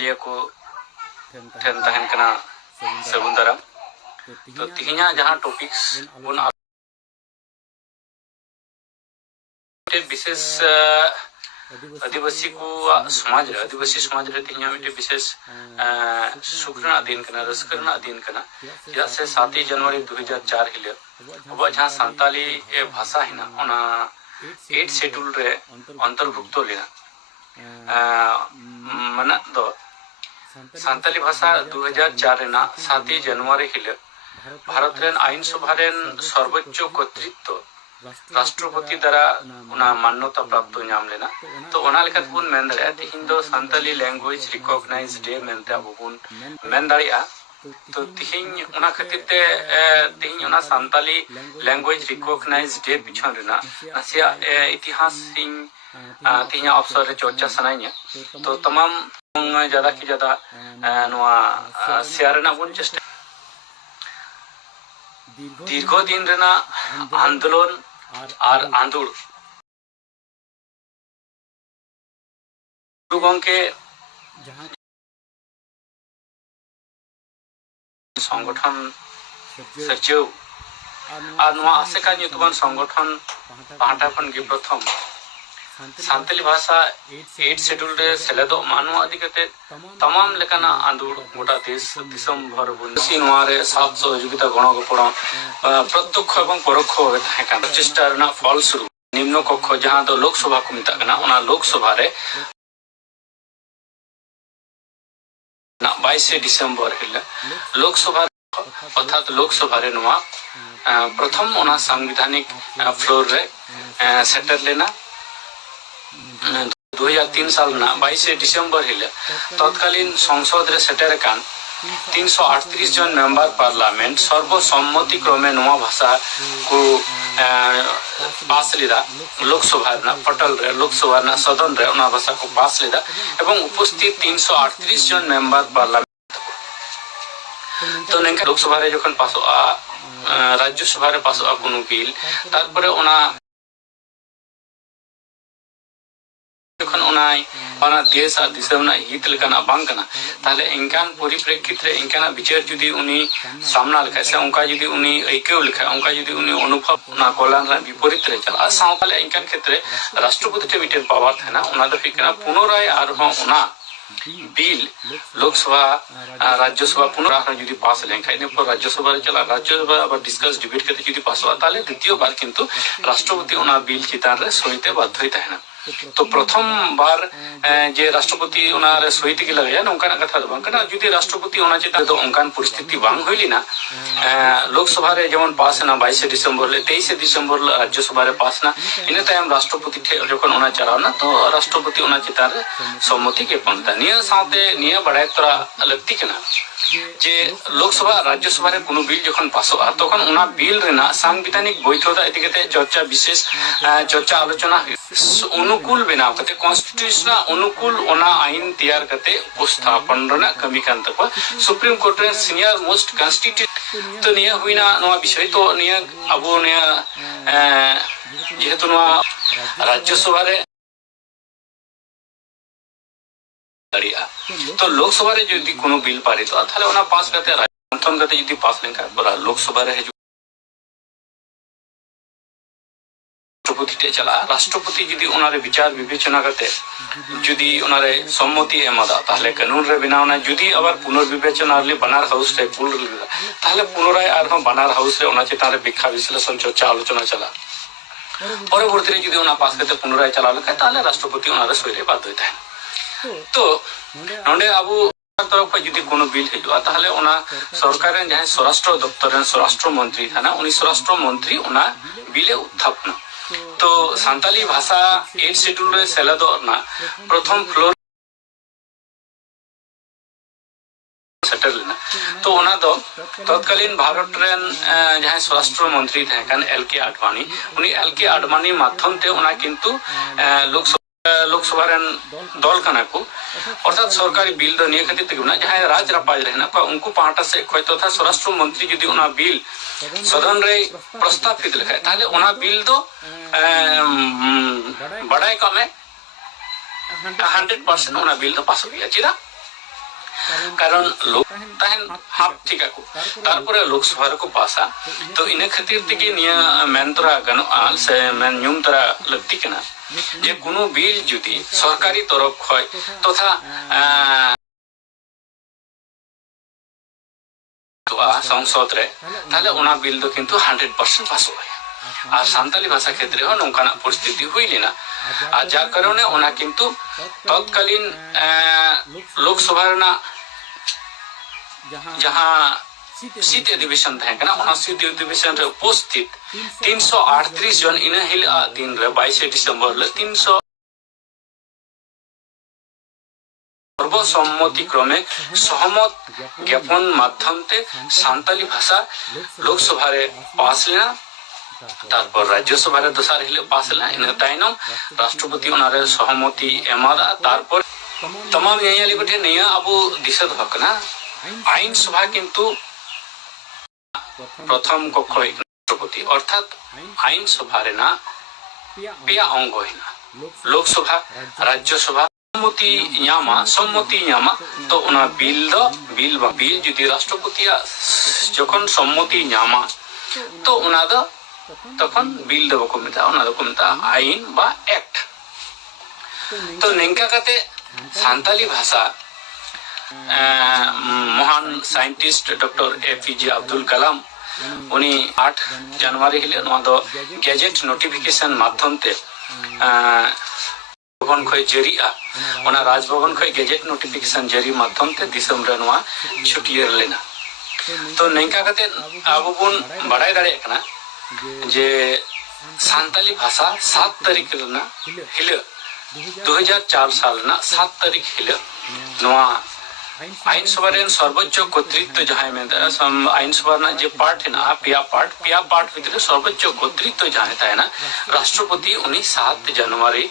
ये को ठेन तहन कना सगुन दाराम तो तिहिना जहां टॉपिक्स बन विशेष आदिवासी को आदिवासी समाज रे तिहिना मिटे विशेष सुखना दिन कना रसकरना दिन कना या से 7 जनवरी 2004 हिले अब जहां संताली भाषा हिना ओना 8 शेड्यूल रे अंतर्भुक्त लेना मना दो संताली भाषा 2004 रेना 7 जनवरी हिले भारत रेन आईन सभा रेन सर्वोच्च कर्तृत्व राष्ट्रपति द्वारा उना मान्यता प्राप्त नाम लेना तो ओना लेखत बुन मेन दाड़िया तिहिन दो संताली लैंग्वेज रिकॉग्नाइज डे मेनते अबो बुन मेन दाड़िया तो तिहिन उना खातिर ते तिहिन उना संताली लैंग्वेज रिकॉग्नाइज डे पिछन रेना नासिया इतिहास सिंह तिहिन अवसर रे चर्चा सनाइया तो तमाम ज्यादा की ज्यादा नोआ शेयर ना बुन चेष्टा दीर्घ दिन रेना आंदोलन और आंदोलन के संगठन सचिव और नोआ आसेका नितुबान संगठन पाहटा खन के प्रथम संताली भाषा 8 शेड्यूल रे सेलेदो मानवा अधिकते तमाम लेकाना आंदोलन गोटा देश दिसम भर बुनसी नोआ रे साथ सहयोगिता गणगोपण प्रत्यक्ष एवं परोक्ष भावे थाका प्रचेष्टा रना फल स्वरूप निम्न कक्ष जहां दो लोकसभा को मिता कना ओना लोकसभा रे 22 डिसेम्बर हिले लोकसभा अर्थात लोकसभा रे नोआ प्रथम ओना संवैधानिक फ्लोर रे सेटर लेना 2003 साल ना 22 डिसेम्बर हिले तत्कालीन संसद रे सेटर कान 338 जन मेंबर पार्लियामेंट सर्वसम्मति क्रमे नोआ भाषा को पास लिदा लोकसभा ना पटल रे लोकसभा ना सदन रे ओना भाषा को पास लिदा एवं उपस्थित 338 जन मेंबर पार्लियामेंट तो नेका लोकसभा रे जखन पास राज्यसभा रे पास कोनो बिल तारपरे ओना जखन ओना देश और दिसम हित लेकाना बांग कना ताले इंकान परिप्रेक्षित रे इंकाना विचार जुदी उनी सामना लेखा से उनका जुदी उनी ऐक्य लेखा उनका जुदी उनी अनुभव ना कल्याण रा विपरीत रे चला सावताले इंकान क्षेत्र राष्ट्रपति टे मिटेन पावर थाना ओना दो फिकना पुनराय आर हो ओना बिल लोकसभा राज्यसभा पुनः जुदी पास लेखा इन पर राज्यसभा रे चला राज्यसभा अब डिस्कस डिबेट करते जुदी पास हुआ ताले द्वितीय बार किंतु राष्ट्रपति ओना बिल चितान रे सहिते बाध्य थाना तो प्रथम बार जे राष्ट्रपति ओना रे सहित के लगाया नोंकाना कथा दो बांकना जुदी राष्ट्रपति ओना चिता तो ओंकान परिस्थिति बांग होइली ना लोकसभा रे जेमन पास ना 22 डिसेम्बर ले 23 डिसेम्बर राज्यसभा रे पास ना इन टाइम राष्ट्रपति ठे जखन ओना चलाव ना तो राष्ट्रपति ओना चिता रे सम्मति के पंता निया साथे निया बडाय तोरा लगती केना जे लोकसभा राज्यसभा रे कोनो बिल जखन पासोआ तखन ओना बिल रेना संवैधानिक बैठोदा इतिकते चर्चा विशेष चर्चा आलोचना अनुकूल बनाव कते कॉन्स्टिट्यूशनल अनुकूल ओना आईन तैयार कते उपस्थापन रना कमी कान तक सुप्रीम कोर्ट रे सीनियर मोस्ट कॉन्स्टिट्यूट तो निया हुइना नोआ विषय तो निया अबो निया जेहेतु नोआ राज्यसभा रे तो लोकसभा रे जदि कोनो बिल पारित तो थाले ओना पास करते राजमंथन करते जदि पास लेका बरा लोकसभा रे राष्ट्रपति टे चला राष्ट्रपति जदि ओना रे विचार विवेचना करते जदि ओना रे सम्मति एमादा ताले कानून रे बनावना जदि अबार पुनर्विवेचना रे बनार हाउस रे कुल ताले पुनराय आरो बनार हाउस रे ओना चिता रे व्याख्या विश्लेषण चर्चा आलोचना चला परवर्ती रे जदि ओना पास करते पुनराय चला लेका ताले राष्ट्रपति ओना रे सहिरे बाध्य होता है तो नोंडे अबो तरफ जदि कोनो बिल हेजुआ ताहले ओना सरकार रे जहां स्वराष्ट्र दप्तर रे स्वराष्ट्र मंत्री थाना उनी स्वराष्ट्र मंत्री ओना बिले उत्थापन तो संताली भाषा 8 शेड्यूल रे सेलेदो ना प्रथम फ्लोर सेटल ना तो ओना दो तत्कालीन भारत रेन जहां स्वराष्ट्र मंत्री थे कान एलके आडवाणी उनी एलके आडवाणी माध्यम ते ओना किंतु लोकसभा रेन दल कना को अर्थात सरकारी बिल दो निये खातिर तगना जहां राज रापाज रहना को उनको पाटा से खयतो था स्वराष्ट्र मंत्री जदि ओना बिल सदन रे प्रस्तावित लेखा ताले ओना बिल दो बड़ाई कमे 100% ओना बिल दो पास हो गया चिरा कारण लोक ताहन हाफ ठिका को तारपरे लोकसभा रे को पासा तो इने खातिर तिगे निया मेनतरा गनोआ से मेन न्यूमतरा लगती कना जे कोनो बिल जुदी सरकारी तरफ खय तथा तो संसद रे ताले ओना बिल दो किंतु 100% पास होय আর সান্তালি ভাষা ক্ষেত্রে নৌকানা পরিস্থিতি হইলি না আর যার কারণে ওনা কিন্তু তৎকালীন লোকসভার না যাহা শীত অধিবেশন থাকে না ওনা শীত অধিবেশন রে উপস্থিত 338 জন ইনা হিল দিন রে 22 ডিসেম্বর লে 300 সর্বসম্মতিক্রমে সহমত জ্ঞাপন মাধ্যমতে সান্তালি ভাষা লোকসভারে পাস লিনা তারপর রাজ্যসভার দোসার হিলে পাস লা ইনা তাইনম রাষ্ট্রপতি ওনারে সহমতি এমাদা তারপর तमाम न्यायालय कोठे नया अबो दिशा हकना आईन सभा किंतु प्रथम कक्ष राष्ट्रपति अर्थात आईन सभा रे ना पेया अंग हिना लोकसभा राज्यसभा सम्मति न्यामा तो ओना बिल जुदी राष्ट्रपति जखन सम्मति न्यामा तो ओना द तखन बिल दो को मिता ओना को मिता आईन बा एक्ट तो निंका कते सान्ताली भाषा महान scientist doctor APJ Abdul Kalam उनी 8 जनवरी हिले नवा दो गैजेट नोटिफिकेशन माध्यमते भवन खय जरिया ओना राजभवन खय गैजेट नोटिफिकेशन जरी माध्यमते दिसम रे नवा छुटियर लेना तो निंका कते आबो बुन बड़ाई दाड़े कना जे सान्ताली भाषा 7 तारीख रना हिले 2004 साल ना 7 तारीख हिले नवा आईन सभा रे सर्वोच्च कर्तृत्व जहां में आईन सभा ना जे पार्ट है ना पिया पार्ट भितर सर्वोच्च कर्तृत्व जहां था ना राष्ट्रपति उनी 7 जनवरी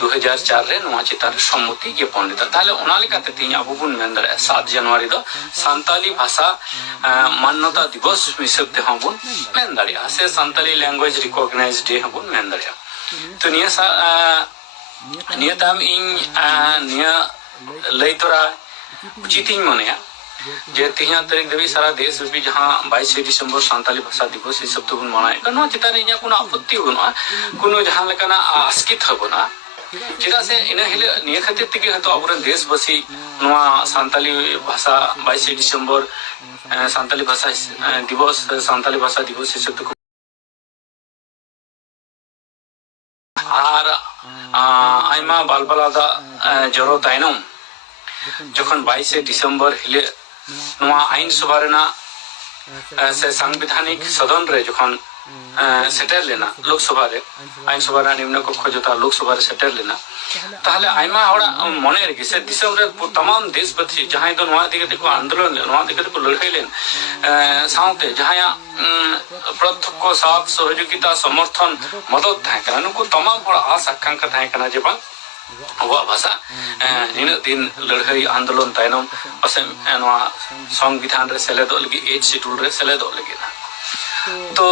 2004 रे नवा चितार सम्मति के पंडित ताले ओनाले काते तीन अबुबुन मेंदर 7 जनवरी दो सान्ताली भाषा मान्यता दिवस मिसबते हबुन मेंदरिया से सान्ताली लैंग्वेज रिकॉग्नाइज्ड डे हबुन मेंदरिया तो नियताम इन निया लैतरा उचितिन मनेया जे तिहा तारीख देवी सारा देश भी जहां 22 दिसंबर सान्ताली भाषा दिवस इ सब तुन मनाए कनो चितारे इया कोनो आपत्ति होना कोनो जहां लेकाना आस्कित होना चिदा से इन hele निया खातिर तिके हतो अबरन देशवासी नवा सान्ताली भाषा 22 दिसंबर सान्ताली भाषा दिवस इ सब আর আইমা বালবালাদা জড়ো তাইনম যখন 22 ডিসেম্বর হিলে নোয়া আইন সভা রেনা से सांविधानिक सदन रे जखन सेटर लेना लोकसभा रे आईन सभा रे निम्न कक्ष जोता लोकसभा रे सेटर लेना ताहले आइमा हड़ा मने रे से दिसम रे तमाम देशवासी जहां दो नवा दिगे को आंदोलन नवा दिगे को लड़ाई लेन साउते जहां प्रत्यक्ष साथ सहयोगिता समर्थन मदद थाय कना नुको तमाम हड़ा आस आकांक्षा थाय कना जे बा हुआ भाषा इन दिन लड़ाई आंदोलन तायनम पसे नवा संविधान रे सेलेदो लगी 8 शेड्यूल रे सेलेदो लगी ना तो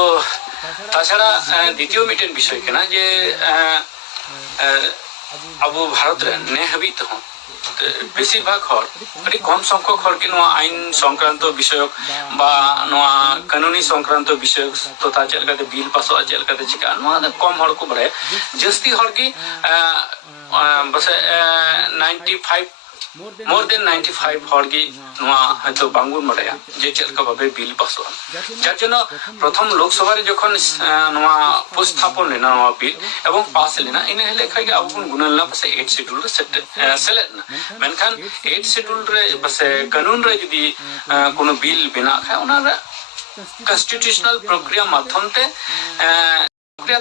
ताछाड़ा द्वितीय मिटेन विषय केना जे अब भारत रे ने हबी तो बेसिरभाग हर अति कम संख्यक हर के आईन संक्रांत विषय बा नवा कानूनी संक्रांत विषय तथा चलकाते बिल पास चलकाते चिका नवा कम हर को बड़े जस्ती हर की बस 95 मोर देन 95 हर की नवा हयतो बांगुर मडया जे चलका भाबे बिल पास जार जनो प्रथम लोकसभा रे जखन नवा उपस्थापन लेना नवा बिल एवं पास लेना इन हेले खागे अबुन गुणलना बस 8 शेड्यूल रे सेलेट ना मेनखान 8 शेड्यूल रे बस कानून रे जदी कोनो बिल बिना खा ओना कॉन्स्टिट्यूशनल प्रक्रिया माध्यमते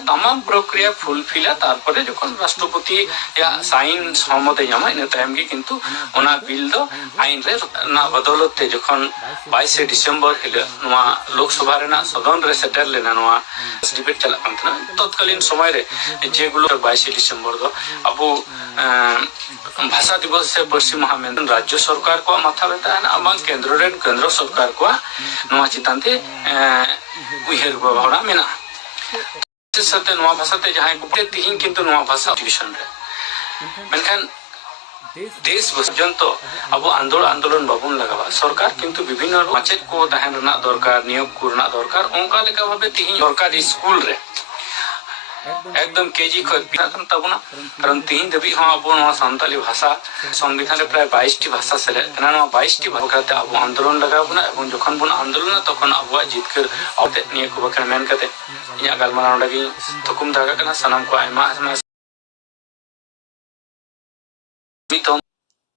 तमाम प्रक्रिया फुलफिला तारपरे जखन राष्ट्रपति या साइन सहमति जामा इन टाइम के किंतु ओना बिल दो आईन रे ना बदौलते जखन 22 दिसंबर हिले नवा लोकसभा रे ना सदन रे सेटर लेना नवा डिबेट चला कंतना तत्कालीन समय रे जेगुलो 22 दिसंबर दो अब भाषा दिवस से पश्चिम महामेन राज्य सरकार को माथा बेता है ना अब केंद्र सरकार को नवा चितांते उहेर बहरा मेना सते नवा भाषाते जहां को तिहिं किंतु नवा भाषा ट्यूशन रे मेनखान देश पर्यंतो अब आंदोलन बाबन लगावा सरकार किंतु विभिन्न माचेद को तहन रना दरकार नियोग को रना दरकार ओंका लेका भाबे तिहिं सरकारी स्कूल रे एकदम केजी खय पिनाकन तबना कारण तिहिं दबि हम अब नवा सान्ताली भाषा संविधान रे प्राय 22 टी भाषा सेले तना नवा 22 टी भाषा ते अब आंदोलन लगाबना एवं जखन बन आंदोलन तखन अब जितकर अते निये को बखन मेन कते इया गालमाना नडगी थुकुम दागा कना सनम को आयमा